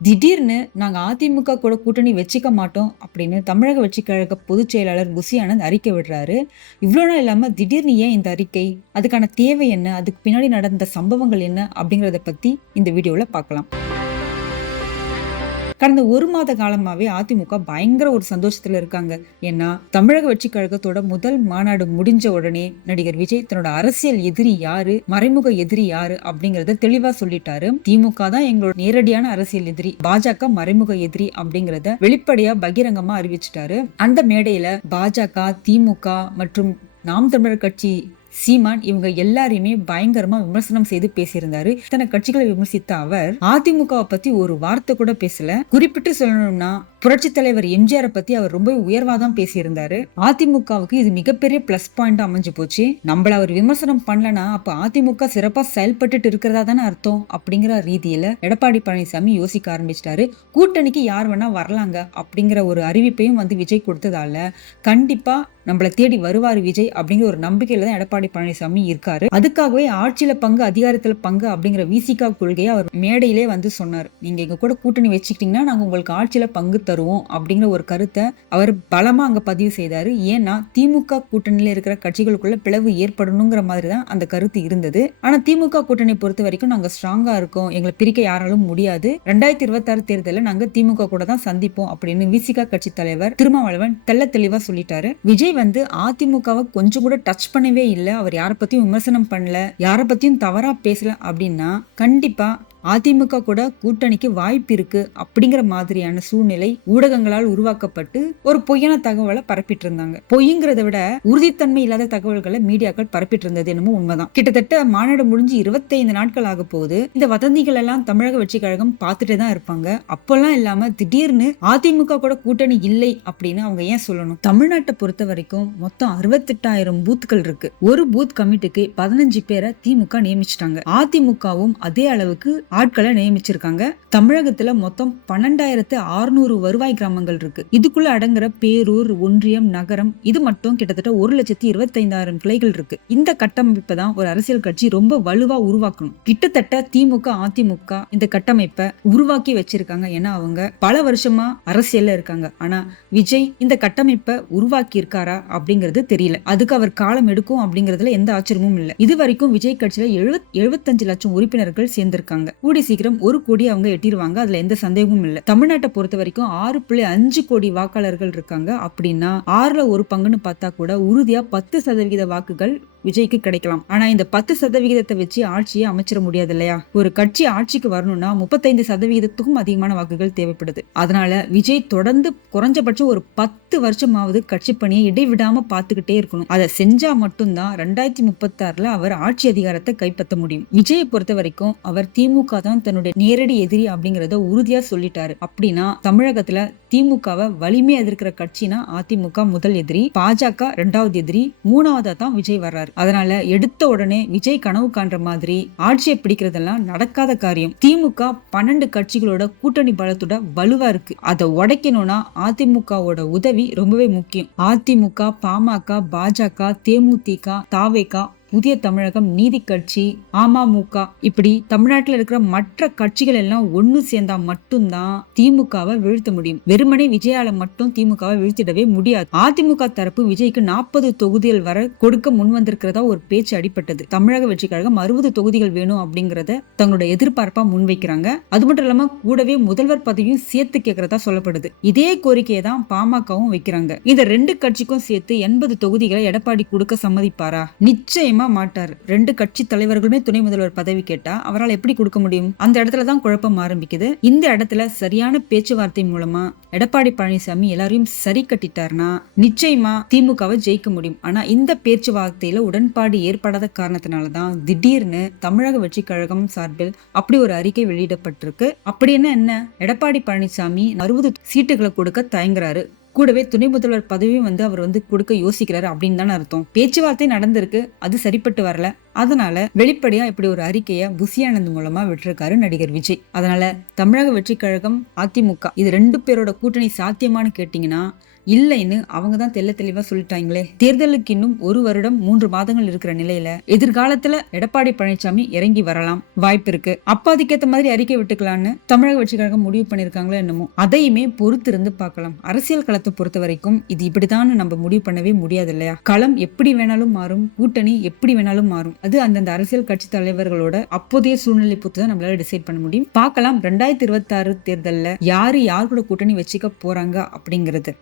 திடீர்னு நாங்க அதிமுக கூட கூட்டணி வச்சுக்க மாட்டோம் அப்படின்னு தமிழக வெற்றிக் கழக பொதுச் செயலாளர் புசி ஆனந்த் அறிக்கை விடுறாரு. இவ்ளோ நாள் இல்லாம திடீர்னு ஏன் இந்த அறிக்கை? அதுக்கான தேவை என்ன? அதுக்கு பின்னாடி நடந்த சம்பவங்கள் என்ன? அப்படிங்கிறத பத்தி இந்த வீடியோல பார்க்கலாம். கடந்த ஒரு மாத காலமாவே அதிமுக பயங்கர ஒரு சந்தோஷத்துல இருக்காங்க. ஏன்னா தமிழக வெற்றி கழகத்தோட முதல் மாநாடு முடிஞ்ச உடனே நடிகர் விஜய் தன்னோட அரசியல் எதிரி யாரு, மறைமுக எதிரி யாரு அப்படிங்கறத தெளிவா சொல்லிட்டாரு. திமுக தான் எங்களோட நேரடியான அரசியல் எதிரி, பாஜக மறைமுக எதிரி அப்படிங்கறத வெளிப்படையா பகிரங்கமா அறிவிச்சிட்டாரு. அந்த மேடையில பாஜக, திமுக மற்றும் நாம் தமிழர் கட்சி சீமான் இவங்க எல்லாரையுமே பயங்கரமா விமர்சனம் செய்து பேசியிருந்தாரு. இத்தனை கட்சிகளை விமர்சித்த அவர் அதிமுகவை பத்தி ஒரு வார்த்தை கூட பேசல. குறிப்பிட்டு சொல்லணும்னா புரட்சி தலைவர் எம்ஜிஆரை பத்தி அவர் ரொம்ப உயர்வாதான் பேசியிருந்தாரு. அதிமுகவுக்கு இது மிகப்பெரிய பிளஸ் பாயிண்ட் அமைஞ்சு போச்சு. நம்மள அவர் விமர்சனம் பண்ணலனா அப்ப அதிமுக சிறப்பா செயல்பட்டு இருக்கிறதா தானே அர்த்தம் அப்படிங்கிற ரீதியில எடப்பாடி பழனிசாமி யோசிக்க ஆரம்பிச்சிட்டாரு. கூட்டணிக்கு யார் வேணா வரலாங்க அப்படிங்கிற ஒரு அறிவிப்பையும் விஜய் கொடுத்ததால கண்டிப்பா நம்மள தேடி வருவாரு விஜய் அப்படிங்கிற ஒரு நம்பிக்கையில தான் எடப்பாடி பழனிசாமி இருக்காரு. அதுக்காகவே ஆட்சியில பங்கு, அதிகாரத்துல பங்கு அப்படிங்கிற விசிகா கொள்கையை அவர் மேடையிலே சொன்னார். நீங்க எங்க கூட கூட்டணி வச்சுக்கிட்டீங்கன்னா நாங்க உங்களுக்கு ஆட்சியில பங்கு தருவோம் அப்படிங்கிற ஒரு கருத்தை அவர் பலமா அங்க பதிவு செய்தாரு. ஏன்னா திமுக கூட்டணியில இருக்கிற கட்சிகளுக்குள்ள பிளவு ஏற்படணுங்கிற மாதிரி தான் அந்த கருத்து இருந்தது. ஆனா திமுக கூட்டணி பொறுத்த வரைக்கும் நாங்க ஸ்ட்ராங்கா இருக்கோம், எங்களை பிரிக்க யாராலும் முடியாது, 2026 தேர்தலில் நாங்க திமுக கூட தான் சந்திப்போம் அப்படின்னு விசிகா கட்சி தலைவர் திருமாவளவன் தெள்ள தெளிவா சொல்லிட்டாரு. விஜய் அதிமுகவை கொஞ்சம் கூட டச் பண்ணவே இல்லை. அவர் யாரை பத்தியும் விமர்சனம் பண்ணல, யாரை பத்தியும் தவறா பேசல அப்படின்னா கண்டிப்பா அதிமுக கூட கூட்டணிக்கு வாய்ப்பு இருக்கு அப்படிங்கிற மாதிரியான சூழ்நிலை ஊடகங்களால் உருவாக்கப்பட்டு ஒரு பொய்யான தகவலை பரப்பிட்டு இருந்தாங்க. பொய்ங்கிறத விட உறுதித்தன்மை இல்லாத தகவல்களை மீடியாக்கள் பரப்பிட்டு இருந்தது என்னமோ உண்மைதான். கிட்டத்தட்ட மாநாடு முடிஞ்சு 25 நாட்கள் ஆக போகுது. இந்த வதந்திகள் எல்லாம் தமிழக வெற்றி கழகம் பார்த்துட்டே தான் இருப்பாங்க. அப்பெல்லாம் இல்லாம திடீர்னு அதிமுக கூட கூட்டணி இல்லை அப்படின்னு அவங்க ஏன் சொல்லணும்? தமிழ்நாட்டை பொறுத்த வரைக்கும் மொத்தம் 68,000 பூத்துகள் இருக்கு. ஒரு பூத் கமிட்டிக்கு 15 பேரை திமுக நியமிச்சிட்டாங்க. அதிமுகவும் அதே அளவுக்கு ஆட்களை நியமிச்சிருக்காங்க. தமிழகத்துல மொத்தம் 12,600 வருவாய் கிராமங்கள் இருக்கு. இதுக்குள்ள அடங்குற பேரூர், ஒன்றியம், நகரம் இது மட்டும் கிட்டத்தட்ட 1,25,000 கிளைகள் இருக்கு. இந்த கட்டமைப்பை தான் ஒரு அரசியல் கட்சி ரொம்ப வலுவா உருவாக்கணும். கிட்டத்தட்ட திமுக, அதிமுக இந்த கட்டமைப்பை உருவாக்கி வச்சிருக்காங்க. ஏன்னா அவங்க பல வருஷமா அரசியல்ல இருக்காங்க. ஆனா விஜய் இந்த கட்டமைப்பை உருவாக்கி இருக்காரா அப்படிங்கிறது தெரியல. அதுக்கு அவர் காலம் எடுக்கும் அப்படிங்கறதுல எந்த ஆச்சரியமும் இல்லை. இது வரைக்கும் விஜய் கட்சியில 75 லட்சம் உறுப்பினர்கள் சேர்ந்திருக்காங்க. கூடி சீக்கிரம் 1 கோடி அவங்க எட்டிடுவாங்க. அதுல எந்த சந்தேகமும் இல்லை. தமிழ்நாட்டை பொறுத்த வரைக்கும் 6.5 கோடி வாக்காளர்கள் இருக்காங்க. அப்படின்னா 6ல 1 பங்குன்னு பார்த்தா கூட உறுதியா 10% வாக்குகள் விஜய்க்கு கிடைக்கலாம். ஆனா இந்த 10% வச்சு ஆட்சியை அமைச்சிட முடியாது இல்லையா? ஒரு கட்சி ஆட்சிக்கு வரணும்னா 35%க்கும் அதிகமான வாக்குகள் தேவைப்படுது. அதனால விஜய் தொடர்ந்து குறைஞ்சபட்சம் ஒரு 10 வருஷமாவது கட்சி பணியை இடைவிடாம பார்த்துக்கிட்டே இருக்கணும். அதை செஞ்சா மட்டும்தான் 2036ல அவர் ஆட்சி அதிகாரத்தை கைப்பற்ற முடியும். விஜயை பொறுத்த வரைக்கும் அவர் திமுக தான் தன்னுடைய நேரடி எதிரி அப்படிங்கறத உறுதியா சொல்லிட்டாரு. அப்படின்னா தமிழகத்துல திமுகவை வலிமையா எதிர்க்கிற கட்சினா அதிமுக முதல் எதிரி, பாஜக 2வது எதிரி, 3வதா தான் விஜய் வர்றாரு. அதனால எடுத்த உடனே விஜய் கனவு காண்ற மாதிரி ஆட்சியை பிடிக்கிறதெல்லாம் நடக்காத காரியம். திமுக 12 கட்சிகளோட கூட்டணி பலத்தோட வலுவா இருக்கு. அதை உடைக்கணும்னா அதிமுகவோட உதவி ரொம்பவே முக்கியம். அதிமுக, பாமக, பாஜக, தேமுதிக, தாவேகா, புதிய தமிழகம், நீதி கட்சி, அமமுக இப்படி தமிழ்நாட்டில் இருக்கிற மற்ற கட்சிகள் எல்லாம் ஒண்ணு சேர்ந்தா மட்டும்தான் திமுகவை வீழ்த்த முடியும். வெறுமனே விஜயால மட்டும் திமுகவை வீழ்த்திடவே முடியாது. அதிமுக தரப்பு விஜய்க்கு 40 தொகுதிகள் வரை கொடுக்க முன் வந்திருக்கிறதா ஒரு பேச்சு அடிப்பட்டது. தமிழக வெற்றி கழகம் 60 தொகுதிகள் வேணும் அப்படிங்கறத தங்களோட எதிர்பார்ப்பா முன்வைக்கிறாங்க. அது மட்டும் இல்லாம கூடவே முதல்வர் பதவியும் சேர்த்து கேட்கறதா சொல்லப்படுது. இதே கோரிக்கையை தான் பாமகவும் வைக்கிறாங்க. இந்த 2 கட்சிக்கும் சேர்த்து 80 தொகுதிகளை எடப்பாடி கொடுக்க சம்மதிப்பாரா? நிச்சயம் மாட்டார். 2 கட்சி தலைவர்களுமே துணை முதல்வர் பதவி கேட்டா அவரால் எப்படி கொடுக்க முடியும்? அந்த இடத்துல தான் குழப்பம் ஆரம்பிக்குது. இந்த இடத்துல சரியான பேச்சுவார்த்தை மூலமா எடப்பாடி பழனிசாமி எல்லாரையும் சரி கட்டிட்டார்னா நிச்சயமா திமுகவை ஜெயிக்க முடியும். ஆனா இந்த பேச்சுவார்த்தையில உடன்பாடு ஏற்படாத காரணத்தினாலதான் திடீர்னு தமிழக வெற்றி கழகம் சார்பில் அப்படி ஒரு அறிக்கை வெளியிடப்பட்டிருக்கு. அப்படி என்ன எடப்பாடி பழனிசாமி 60 சீட்டுகளை கொடுக்க தயங்குறாரு. கூடவே துணை முதல்வர் பதவியும் அவர் கொடுக்க யோசிக்கிறாரு அப்படின்னு தானே அர்த்தம். பேச்சுவார்த்தை நடந்திருக்கு, அது சரிப்பட்டு வரல. அதனால வெளிப்படையா இப்படி ஒரு அறிக்கையை புசி ஆனந்த் மூலமா விட்டிருக்காரு நடிகர் விஜய். அதனால தமிழக வெற்றி கழகம், அதிமுக இது 2 பேரோட கூட்டணி சாத்தியமானு கேட்டீங்கன்னா இல்லைன்னு அவங்க தான் தெள்ள தெளிவா சொல்லிட்டாங்களே. தேர்தலுக்கு இன்னும் 1 வருடம் 3 மாதங்கள் இருக்கிற நிலையில எதிர்காலத்துல எடப்பாடி பழனிசாமி இறங்கி வரலாம், வாய்ப்பு இருக்கு. அப்ப அதுக்கேத்த மாதிரி அறிக்கை விட்டுக்கலான்னு தமிழக வெற்றிக் கழகம் முடிவு பண்ணிருக்காங்களோ என்னமோ. அதையுமே பொறுத்து இருந்து பார்க்கலாம். அரசியல் களத்தை பொறுத்த வரைக்கும் இது இப்படிதான் நம்ம முடிவு பண்ணவே முடியாது இல்லையா? களம் எப்படி வேணாலும் மாறும், கூட்டணி எப்படி வேணாலும் மாறும். அது அந்தந்த அரசியல் கட்சி தலைவர்களோட அப்போதைய சூழ்நிலை பொறுத்து தான் நம்மளால டிசைட் பண்ண முடியும். பார்க்கலாம் 2026 தேர்தல்ல யாரு யார் கூட கூட்டணி வச்சுக்க போறாங்க அப்படிங்கிறது.